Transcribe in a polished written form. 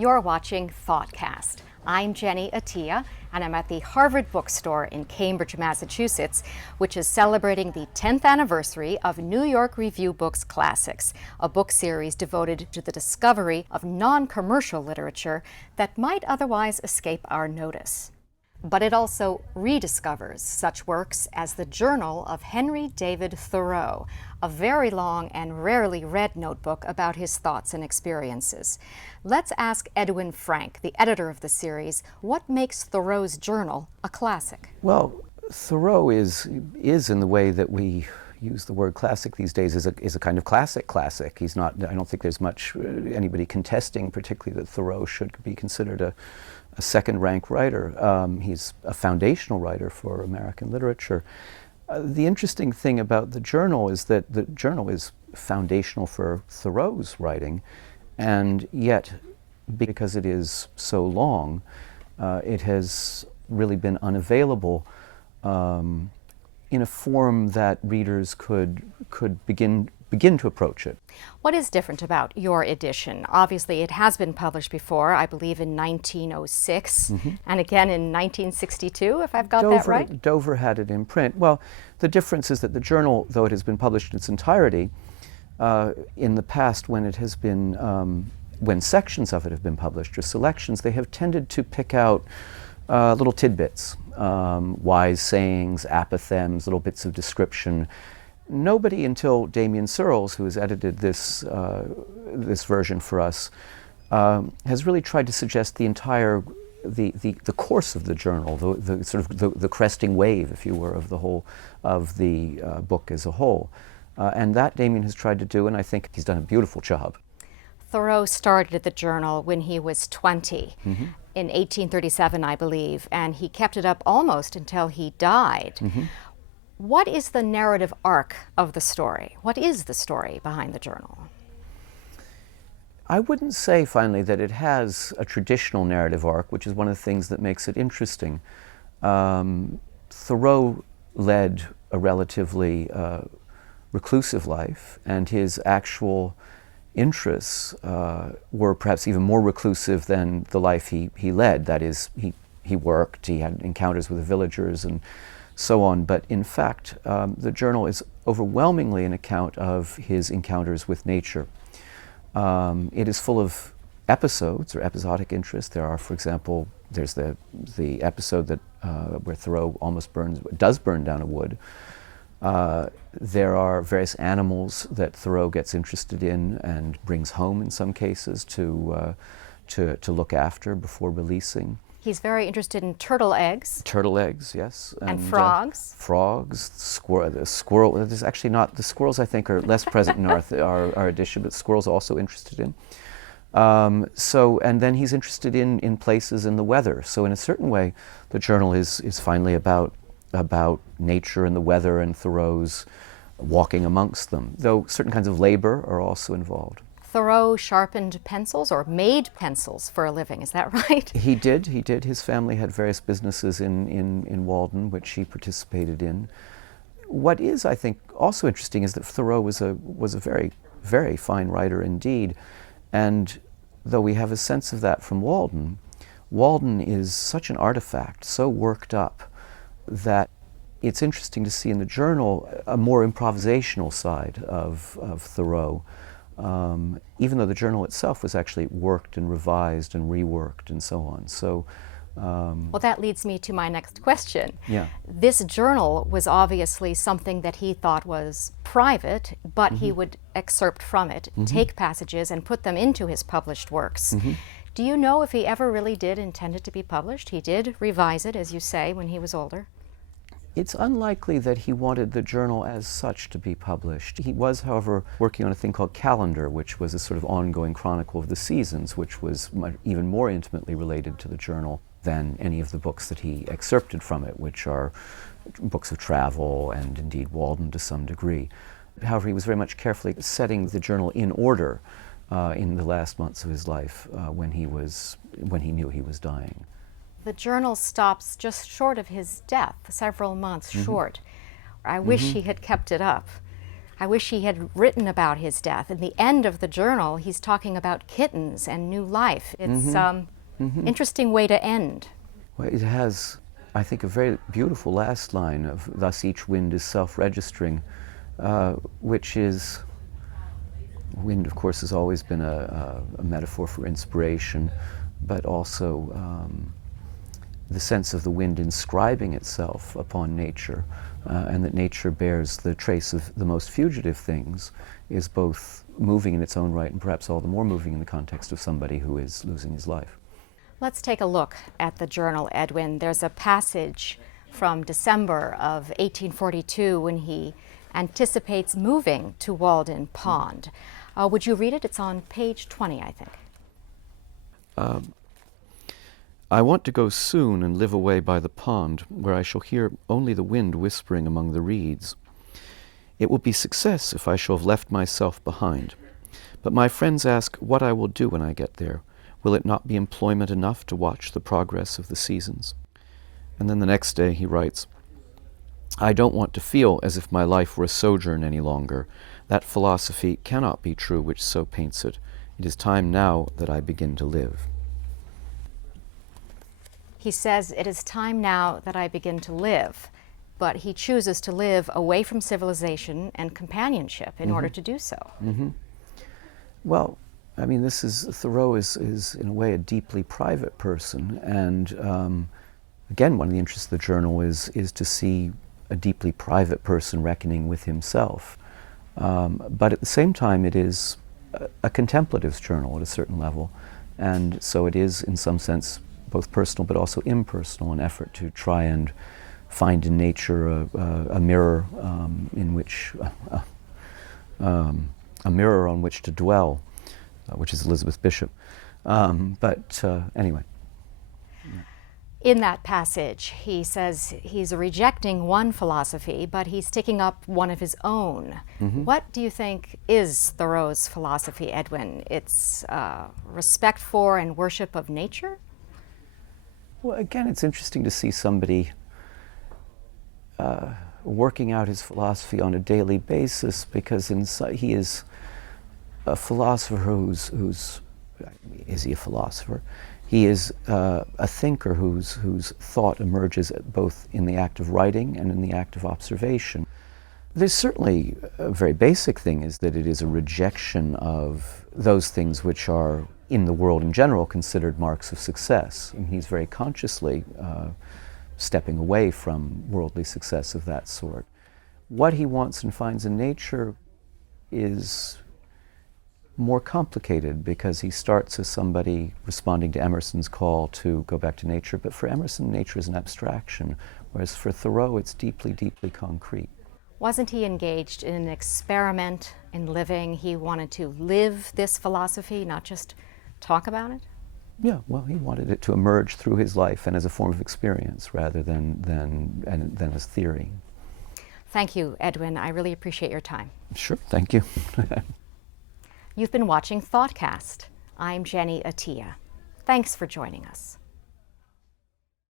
You're watching ThoughtCast. I'm Jenny Attia, and I'm at the Harvard Bookstore in Cambridge, Massachusetts, which is celebrating the 10th anniversary of New York Review Books Classics, a book series devoted to the discovery of non-commercial literature that might otherwise escape our notice. But it also rediscovers such works as the Journal of Henry David Thoreau, a very long and rarely read notebook about his thoughts and experiences. Let's ask Edwin Frank, the editor of the series, what makes Thoreau's journal a classic? Well, Thoreau is in the way that we use the word classic these days, is a kind of classic. He's not, I don't think there's much anybody contesting particularly that Thoreau should be considered a second-rank writer. He's a foundational writer for American literature. The interesting thing about the journal is that the journal is foundational for Thoreau's writing, and yet, because it is so long, it has really been unavailable in a form that readers could begin to approach it. What is different about your edition? Obviously, it has been published before, I believe in 1906, and again in 1962, if I've got that right? Dover had it in print. Well, the difference is that the journal, though it has been published in its entirety, in the past when it has been, when sections of it have been published or selections, they have tended to pick out little tidbits, wise sayings, apothegms, little bits of description. Nobody until Damien Searles, who has edited this version for us, has really tried to suggest the entire the course of the journal, the sort of the cresting wave, if you were, of the whole of the book as a whole, and that Damien has tried to do, and I think he's done a beautiful job. Thoreau started the journal when he was 20, in 1837, I believe, and he kept it up almost until he died. What is the narrative arc of the story? What is the story behind the journal? I wouldn't say, finally, that it has a traditional narrative arc, which is one of the things that makes it interesting. Thoreau led a relatively reclusive life, and his actual interests were perhaps even more reclusive than the life he led. That is, he worked, he had encounters with the villagers, and so on, but in fact, the journal is overwhelmingly an account of his encounters with nature. It is full of episodes or episodic interest. There are, for example, there's the episode that where Thoreau does burn down a wood. There are various animals that Thoreau gets interested in and brings home in some cases to look after before releasing. He's very interested in turtle eggs. Turtle eggs, yes. And frogs. Frogs, the squirrel. There's actually not, the squirrels I think are less present in our edition, but squirrels also interested in. And then he's interested in places and the weather. So in a certain way, the journal is finally about nature and the weather and Thoreau's walking amongst them, though certain kinds of labor are also involved. Thoreau sharpened pencils or made pencils for a living, is that right? He did. His family had various businesses in Walden, which he participated in. What is, I think, also interesting is that Thoreau was a very, very fine writer indeed. And though we have a sense of that from Walden, Walden is such an artifact, so worked up, that it's interesting to see in the journal a more improvisational side of Thoreau. Even though the journal itself was actually worked and revised and reworked and so on. So, well, that leads me to my next question. Yeah. This journal was obviously something that he thought was private, but he would excerpt from it, take passages, and put them into his published works. Do you know if he ever really did intend it to be published? He did revise it, as you say, when he was older. It's unlikely that he wanted the journal as such to be published. He was, however, working on a thing called Calendar, which was a sort of ongoing chronicle of the seasons, which was even more intimately related to the journal than any of the books that he excerpted from it, which are books of travel and indeed Walden to some degree. However, he was very much carefully setting the journal in order in the last months of his life when he knew he was dying. The journal stops just short of his death, several months short. I wish he had kept it up. I wish he had written about his death. In the end of the journal, he's talking about kittens and new life. It's interesting way to end. Well, it has, I think, a very beautiful last line of "Thus each wind is self-registering," which is, wind, of course, has always been a metaphor for inspiration, but also the sense of the wind inscribing itself upon nature, and that nature bears the trace of the most fugitive things, is both moving in its own right and perhaps all the more moving in the context of somebody who is losing his life. Let's take a look at the journal, Edwin. There's a passage from December of 1842 when he anticipates moving to Walden Pond. Would you read it? It's on page 20, I think. I want to go soon and live away by the pond, where I shall hear only the wind whispering among the reeds. It will be success if I shall have left myself behind. But my friends ask what I will do when I get there. Will it not be employment enough to watch the progress of the seasons? And then the next day he writes, I don't want to feel as if my life were a sojourn any longer. That philosophy cannot be true which so paints it. It is time now that I begin to live. He says, it is time now that I begin to live, but he chooses to live away from civilization and companionship in order to do so. Well, I mean, Thoreau is in a way a deeply private person, and again, one of the interests of the journal is to see a deeply private person reckoning with himself. But at the same time, it is a contemplative journal at a certain level, and so it is, in some sense, both personal but also impersonal, an effort to try and find in nature a mirror in which a mirror on which to dwell, which is Elizabeth Bishop. But anyway. In that passage, he says he's rejecting one philosophy, but he's taking up one of his own. What do you think is Thoreau's philosophy, Edwin? It's respect for and worship of nature? Well, again, it's interesting to see somebody working out his philosophy on a daily basis, because he is a philosopher who's is he a philosopher? He is a thinker whose thought emerges both in the act of writing and in the act of observation. There's certainly a very basic thing, is that it is a rejection of those things which are in the world in general considered marks of success. And he's very consciously stepping away from worldly success of that sort. What he wants and finds in nature is more complicated, because he starts as somebody responding to Emerson's call to go back to nature, but for Emerson, nature is an abstraction, whereas for Thoreau, it's deeply, deeply concrete. Wasn't he engaged in an experiment in living? He wanted to live this philosophy, not just talk about it? Yeah, well, he wanted it to emerge through his life and as a form of experience rather than as theory. Thank you, Edwin. I really appreciate your time. Sure, thank you. You've been watching ThoughtCast. I'm Jenny Attia. Thanks for joining us.